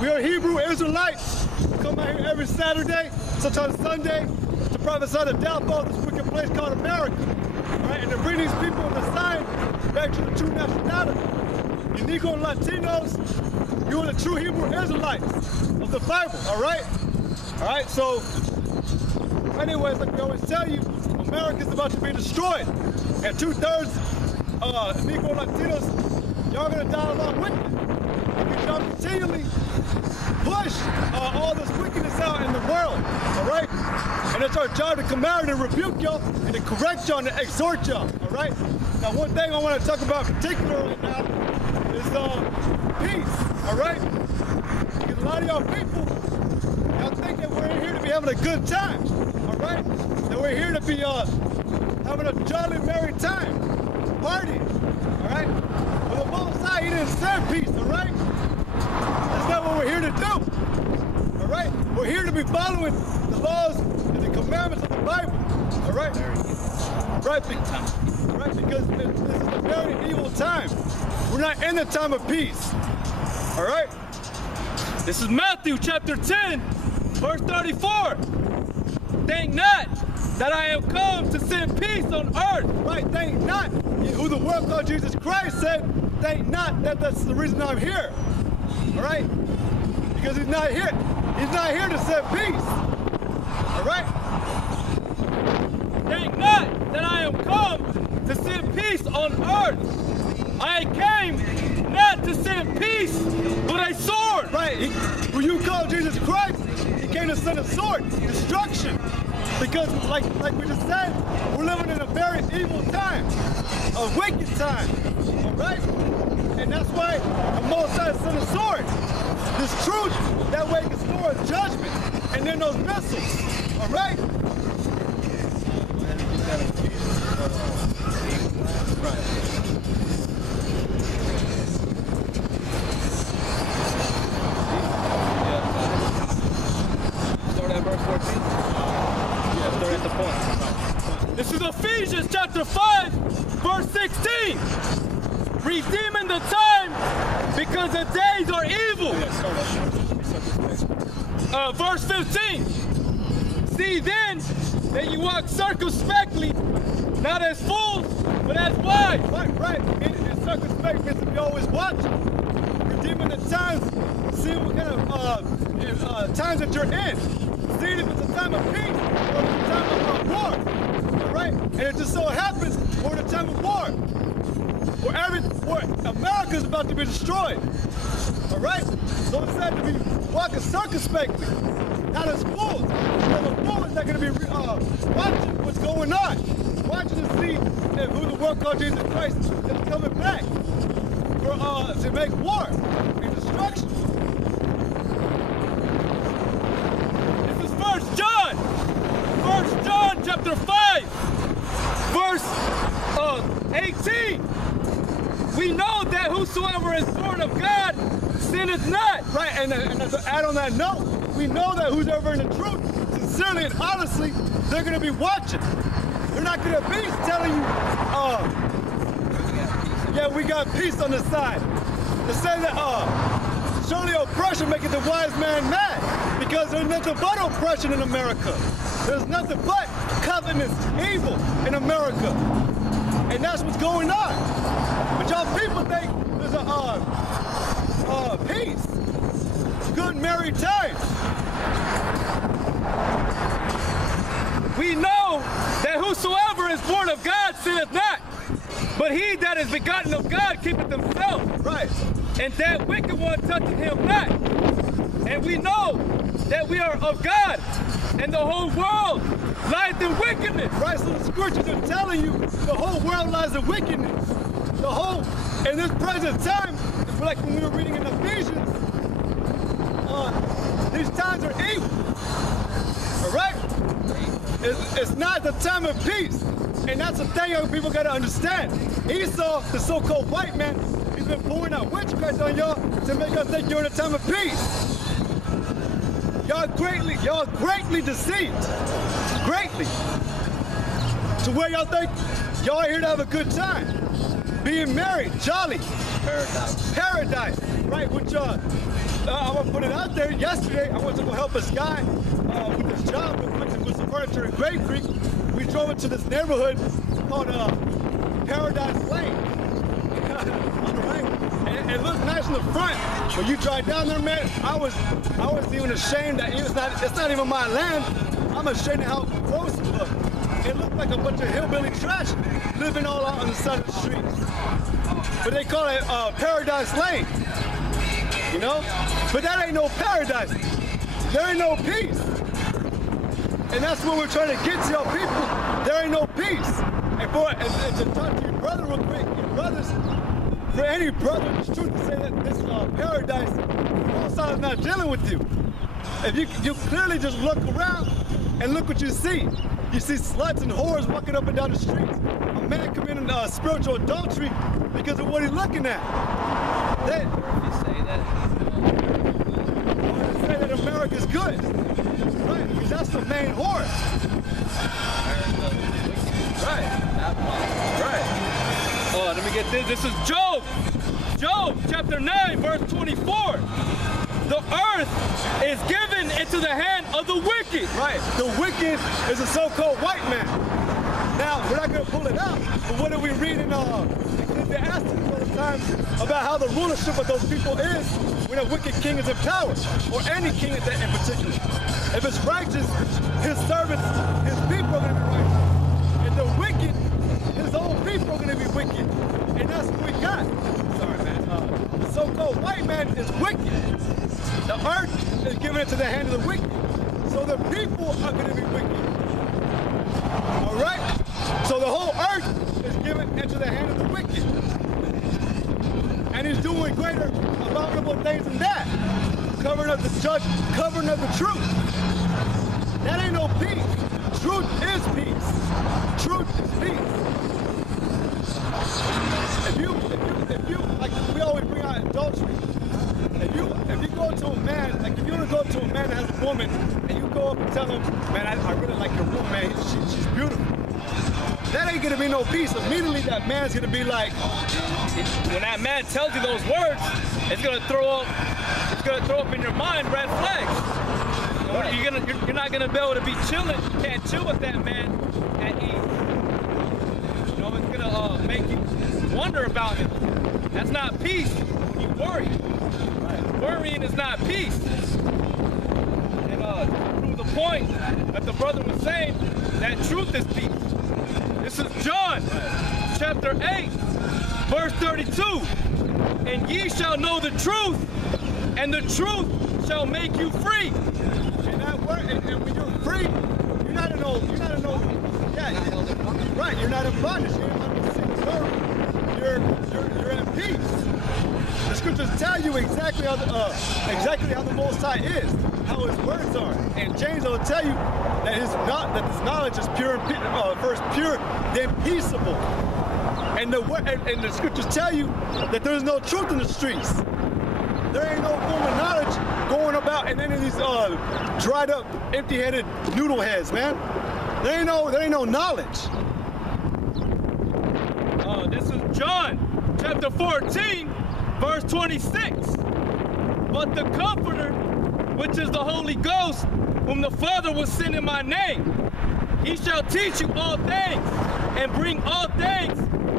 We are Hebrew Israelites. We come out here every Saturday, sometimes Sunday, to prophesy the downfall of this wicked place called America. All right, and to bring these people in the sign back to the true nationality. You Negro and Latinos, you are the true Hebrew Israelites of the Bible, all right? All right, so anyways, like we always tell you, America is about to be destroyed. And 2/3 Negro and Latinos, y'all gonna die along with it. Because y'all continually push all this wickedness out in the world, all right? And it's our job to come out and rebuke y'all and to correct y'all and to exhort y'all, all right? Now, one thing I want to talk about particularly now is peace, all right? Because a lot of y'all people, y'all think that we're in here to be having a good time, all right? That we're here to be having a jolly, merry time, partying, all right? Well, the Most High, He didn't send peace, all right? That's not what we're here to do, all right? We're here to be following the laws and the commandments of the Bible, all right? Right, because this is a very evil time. We're not in the time of peace, all right? This is Matthew chapter 10, verse 34. Think not that I am come to send peace on earth. Right, think not. Who the word called Jesus Christ said, think not that that's the reason I'm here. All right? Because He's not here. He's not here to send peace. All right? Think not that I am come to send peace on earth. I came not to send peace, but a sword. Right. When you call Jesus Christ, He came to send a sword, destruction. Because, like we just said, we're living in a very evil time, a wicked time, all right? And that's why the Most High sent a sword, this truth, that way He can store a judgment, and then those missiles, all right? Start at verse 14. Start at the point. This is Ephesians chapter 5, verse 16. Redeeming the time because the days are evil. Verse 15. See then that you walk circumspectly, not as fools, but as wise. Right. And circumspect means to be always watching. Redeeming the times, seeing what kind of times that you're in. Seeing if it's a time of peace or it's a time of war. All right? And it just so happens we're in a time of war. Where America's about to be destroyed. All right? So it's said to be walking circumspectly, not as fools. Because a fool is not going to be watching what's going on. Watching to see if who the world called Jesus Christ is coming back for to make war and destruction. First John chapter 5, verse 18. We know that whosoever is born of God sinneth not. Right, and to add on that note, we know that whosoever in the truth, sincerely and honestly, they're going to be watching. They're not going to be telling you, yeah, we got peace on the side. To say that, surely oppression maketh the wise man mad, because there's nothing but oppression in America. There's nothing but covetousness, evil in America. And that's what's going on. But y'all people think there's a peace, good merry times. We know that whosoever is born of God sinneth not, but he that is begotten of God keepeth himself. Right. And that wicked one toucheth him not. And we know that we are of God, and the whole world lieth in wickedness. Right, so the scriptures are telling you the whole world lies in wickedness. The whole, in this present time, like when we were reading in Ephesians, these times are evil. All right? It's not the time of peace. And that's the thing young people got to understand. Esau, the so-called white man, he's been pouring out witchcraft on y'all to make y'all think you're in a time of peace. Y'all greatly deceived. Greatly. To where y'all think y'all are here to have a good time. Being married, jolly. Paradise. Paradise. Right, with y'all. I'm gonna put it out there. Yesterday, I went to go help this guy with his job, which was some furniture in Great Creek. We drove into this neighborhood called Paradise Lane. Alright? And it looked nice in the front. When you drive down there, man, I was even ashamed that it's not even my land. I'm ashamed of how close it looked. It looked like a bunch of hillbilly trash living all out on the side of the streets. But they call it Paradise Lane. You know? But that ain't no paradise. There ain't no peace. And that's what we're trying to get to y'all people. There ain't no peace. And to talk to your brother real quick, your brothers, for any brother, it's true to say that this paradise, Most High is not dealing with you. If you clearly just look around and look what you see. You see sluts and whores walking up and down the streets. A man committing spiritual adultery because of what he's looking at. You say that? You say that America's good. Right, because that's the main whore. Right. Oh, let me get this. This is Job. Job chapter 9, verse 24. The earth is given into the hand of the wicked. Right. The wicked is a so-called white man. Now, we're not going to pull it out, but what do we read in Ecclesiastes all the time about how the rulership of those people is when a wicked king is in power, or any king in particular. If it's righteous, his servants, his people are going to be righteous. If they're wicked, his own people are going to be wicked. And that's what we got. Sorry, man. The so-called white man is wicked. The earth is given into the hand of the wicked. So the people are going to be wicked. All right? So the whole earth is given into the hand of the wicked. And he's doing greater, abominable things than that. Covering up the judge, covering up the truth. That ain't no peace. Truth is peace. Truth is peace. If you, like we always bring out adultery. If you go to a man, like if you want to go to a man that has a woman, and you go up and tell him, man, I really like your woman, man, she's beautiful. That ain't gonna be no peace. Immediately that man's gonna be like, when that man tells you those words, it's gonna throw up in your mind red flags. Right. You're not gonna be able to be chilling. You can't chill with that man at ease. You know, it's gonna make you wonder about him. That's not peace. You worry. Right. Worrying is not peace. And to prove the point that the brother was saying, that truth is peace. This is John, chapter 8, verse 32. And ye shall know the truth, and the truth shall make you free. And that word, and when you're free, you're not in no, right, you're not in bondage, you're not in sin, you're at peace. The scriptures tell you exactly how the Most High is, how his words are. And James will tell you that this knowledge is pure and first pure, then peaceable. And the scriptures tell you that there's no truth in the streets. There ain't no form of knowledge going about in any of these dried up, empty-headed noodle heads, man. There ain't no knowledge. This is John, chapter 14, verse 26. But the Comforter, which is the Holy Ghost, whom the Father will send in my name, he shall teach you all things, and bring all things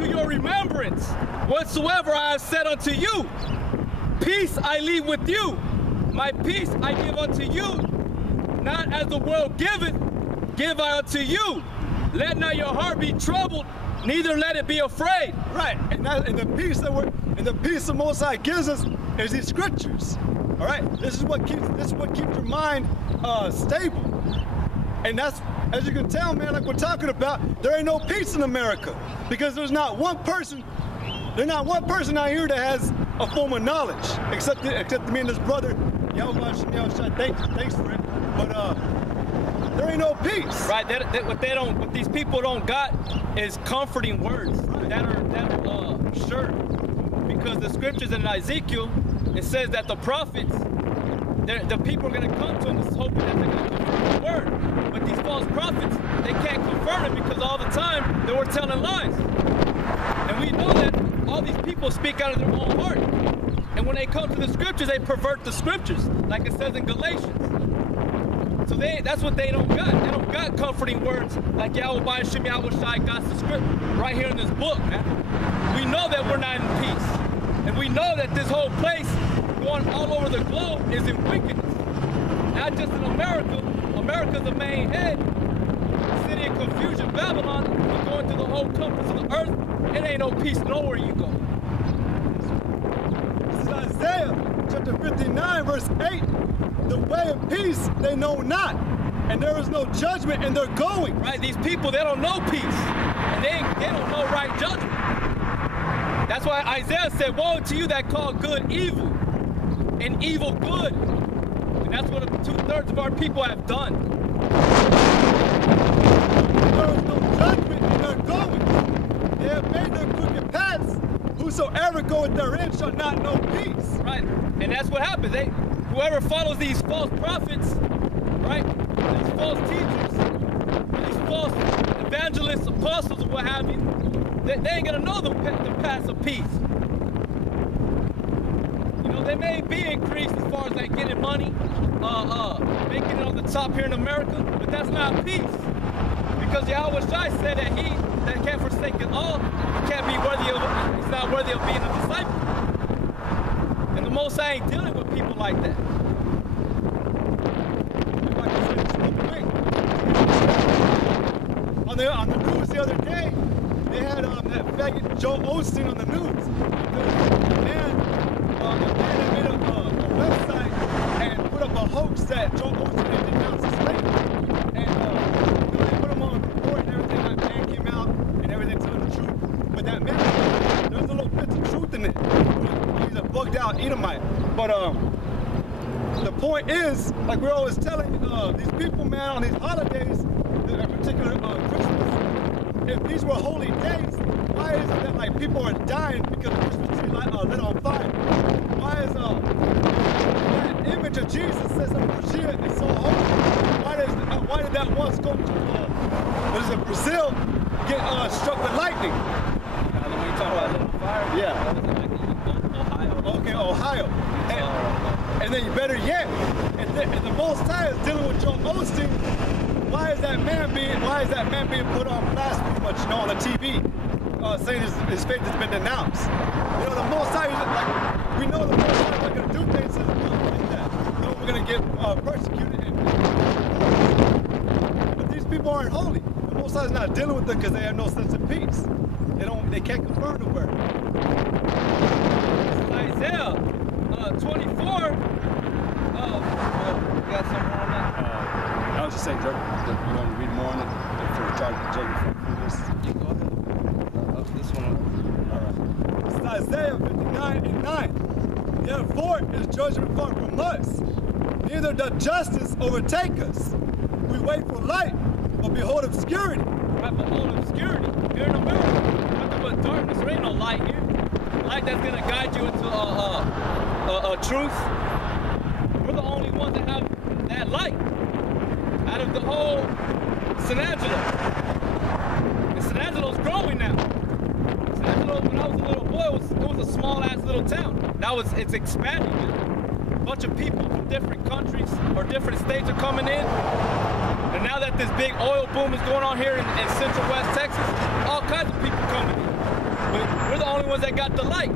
to your remembrance, whatsoever I have said unto you. Peace I leave with you, my peace I give unto you. Not as the world giveth, give I unto you. Let not your heart be troubled, neither let it be afraid. Right, and the peace the Most High gives us is these scriptures. All right, this is what keeps your mind stable. And that's, as you can tell, man, like we're talking about, there ain't no peace in America because there's not one person out here that has a form of knowledge, except me and this brother. Thanks for it. But there ain't no peace. Right. What these people don't got is comforting words that are sure. Because the scriptures in Ezekiel, it says that the prophets, the people are going to come to them hoping that they're going to confirm the word. But these false prophets, they can't confirm it because all the time they were telling lies. And we know that all these people speak out of their own heart. And when they come to the scriptures, they pervert the scriptures, like it says in Galatians. So that's what they don't got. They don't got comforting words like Yahweh B'Shem Yahweh Shai got the script right here in this book, man. We know that we're not in peace. And we know that this whole place going all over the globe is in wickedness. Not just in America. America's the main head. The city of confusion, Babylon, but going to the whole compass of the earth, it ain't no peace nowhere you go. This is Isaiah chapter 59, verse 8. The way of peace they know not, and there is no judgment in their going. Right, these people, they don't know peace, and they don't know right judgment. That's why Isaiah said, woe to you that call good evil, and evil good. And that's what 2/3 of our people have done. There is no judgment in their going. They have made their crooked paths. Whosoever goeth therein shall not know peace. Right, and that's what happens. Whoever follows these false prophets, right, these false teachers, these false evangelists, apostles, or what have you, they ain't gonna know the path of peace. You know, they may be increased as far as like getting money, making it on the top here in America, but that's not peace. Because Yahweh Shai said that he that can't forsake it all, he can't be worthy of, he's not worthy of being a disciple. And the Most High ain't dealing with people like that. If I can say this real quick. On the news the other day, they had that faggot Joe Osteen on the news. The man that made a website and put up a hoax that Joe Osteen had denounced as slavery. And they put him on court and everything. That man came out and everything told the truth. But that man, there's a little bit of truth in it. He's a bugged out Edomite. But the point is, like we're always telling these people, man, on these holidays, in particular Christmas, if these were holy days, why is it that like people are dying because the Christmas tree lit on fire? Why is that image of Jesus says that Brazil is so holy? Why did that once go to what is it, Brazil, get struck with lightning? When you talk about lit on fire, Yeah. Ohio. Okay, Ohio. And then better yet, and the Most High is dealing with Joel Osteen. Why is that man being put on blast pretty much, on the TV, saying his faith has been denounced? You know, the Most High, like, we know the Most High is not going to do things like that. You know, we're going to get persecuted. But these people aren't holy. The Most High is not dealing with them because they have no sense of peace. They can't confirm the word. Isaiah 24. You got something on that? I was just saying, Jordan, you want to read more on it for Jordan for this? You go ahead. This one. All right. This is Isaiah 59:9. Therefore is judgment far from us. Neither doth justice overtake us. We wait for light, but behold obscurity. Right, behold obscurity. Here in America, nothing but darkness. There ain't no light here. Light that's gonna guide you into truth. We're the only ones that have that light out of the whole San Angelo. And San Angelo's growing now. San Angelo, when I was a little boy, it was a small ass little town. Now it's expanding. A bunch of people from different countries or different states are coming in. And now that this big oil boom is going on here in Central West Texas, all kinds of people coming in. But we're the only ones that got the light.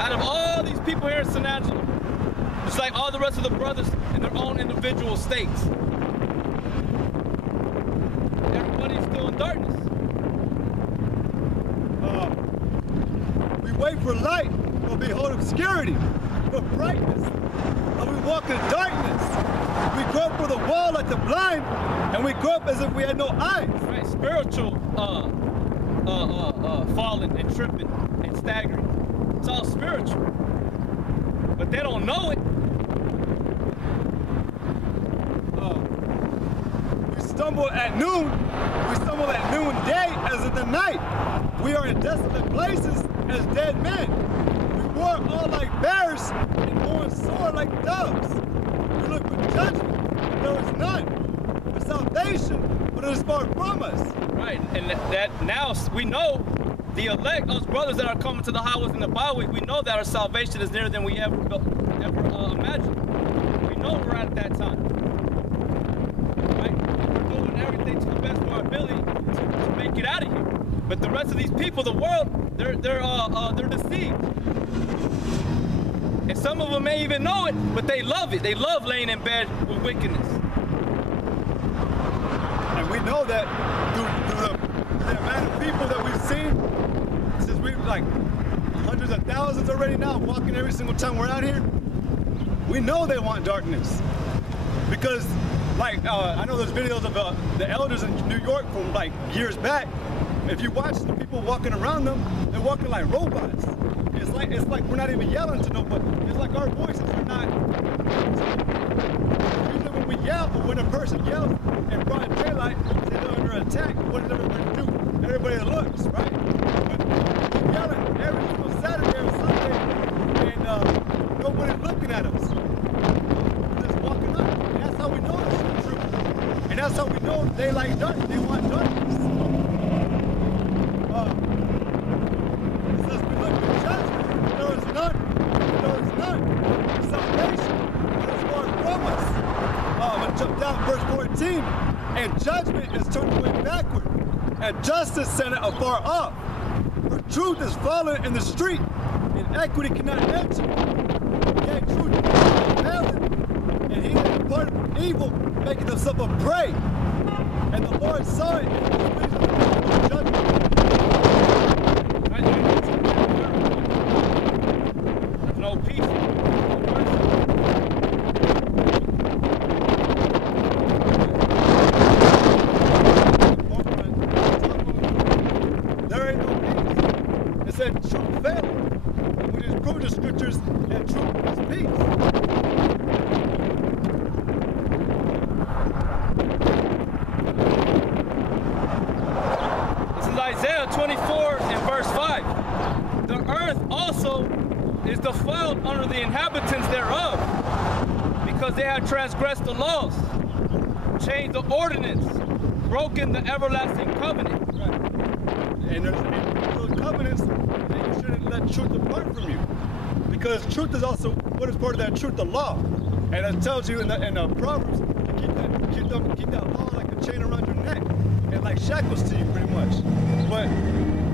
Out of all these people here in San Angelo, just like all the rest of the brothers in their own individual states. Everybody's still in darkness. We wait for light, but behold obscurity, for brightness. And we walk in darkness. We grope for the wall like the blind, and we grope as if we had no eyes. Right, spiritual falling and tripping and staggering. It's all spiritual. But they don't know it. We stumble at noon. We stumble at noonday as in the night. We are in desolate places as dead men. We roar all like bears and mourn sore like doves. We look for judgment, but there is none. For salvation, but it is far from us. Right, and that now we know the elect, us brothers that are coming to the highways and the byways, we know that our salvation is nearer than we ever imagined. We know we're at that time. Right? We're doing everything to the best of our ability to make it out of here. But the rest of these people, the world, they're deceived. And some of them may even know it, but they love it. They love laying in bed with wickedness. And we know that through the amount of people that we've seen, since we've like hundreds of thousands already now walking every single time we're out here, we know they want darkness. Because like, I know there's videos of the elders in New York from like years back. If you watch the people walking around them, they're walking like robots. It's like we're not even yelling to nobody. It's like our voices are not. Usually when we yell, or when a person yells in broad daylight, they're under attack. What does everybody do? Everybody looks, right? But we're yelling every single Saturday or Sunday, and nobody's looking at us. We're just walking up. And that's how we know it's the truth. And that's how we know they like darkness. They want darkness. Jump down verse 14, and judgment is turned away backward, and justice centered afar off. For truth is fallen in the street, and equity cannot enter. Yet truth is failing, and he that departed from evil maketh himself a prey. And the Lord saw it, and was pleased with the judgment. There's no peace. Truth failed. We just prove the scriptures that truth is peace. This is Isaiah 24 and verse 5. The earth also is defiled under the inhabitants thereof, because they have transgressed the laws, changed the ordinance, broken the everlasting covenant. Right. And those covenants, you shouldn't let truth depart from you, because truth is also, what is part of that truth? The law. And it tells you in the Proverbs to keep that law like a chain around your neck and like shackles to you, pretty much. But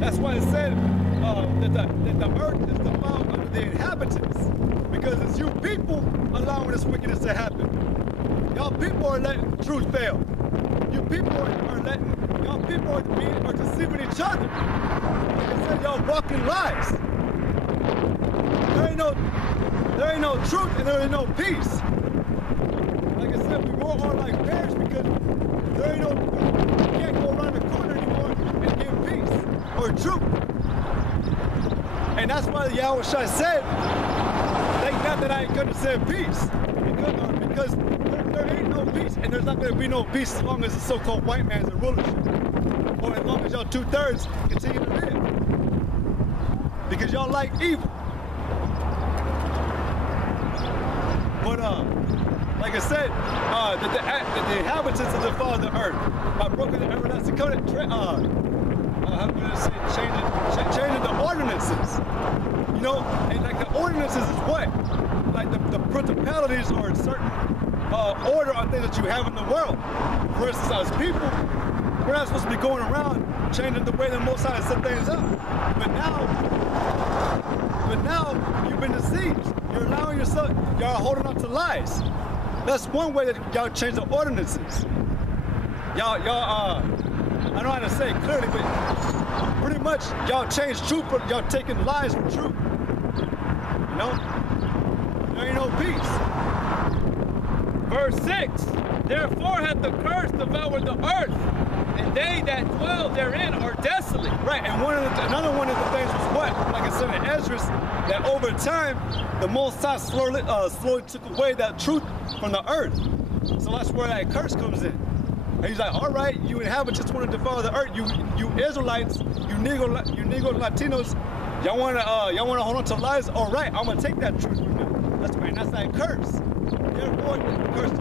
that's why it said that the earth is defiled under the inhabitants, because it's you people allowing this wickedness to happen. Y'all people are letting truth fail. You people are letting, y'all people are deceiving each other. Like I said, y'all walking lies. There ain't no truth and there ain't no peace. Like I said, we roar on like bears because there ain't no, you can't go around the corner anymore and get peace or truth. And that's why Yahweh Shai said, thank God that I ain't gonna send peace. Because there ain't no peace, and there's not gonna be no peace as long as the so-called white man's in rulership. Or as long as y'all 2/3 continue to live. Because y'all like evil. But like I said, the inhabitants of the fall of the earth, by broken the everlasting covenant, how can I say, changing the ordinances. You know, and like the ordinances is what? Like the principalities or certain order on things that you have in the world. For instance, as people, we're not supposed to be going around changing the way the Most High set things up. But now you've been deceived. You're allowing yourself, y'all holding on to lies. That's one way that y'all change the ordinances. Y'all, I don't know how to say it clearly, but pretty much y'all change truth, but y'all taking lies for truth. You know? There ain't no peace. Verse 6, therefore hath the curse devoured the earth, and they that dwell therein are desolate. Right, and another one of the things was what? Like I said in Ezra, that over time, the Most High slowly took away that truth from the earth. So that's where that curse comes in. And he's like, all right, you inhabitants want to devour the earth. You Israelites, you Negro Latinos, y'all wanna hold on to lies. All right, I'm gonna take that truth from you. That's right. That's that curse. Therefore, curse.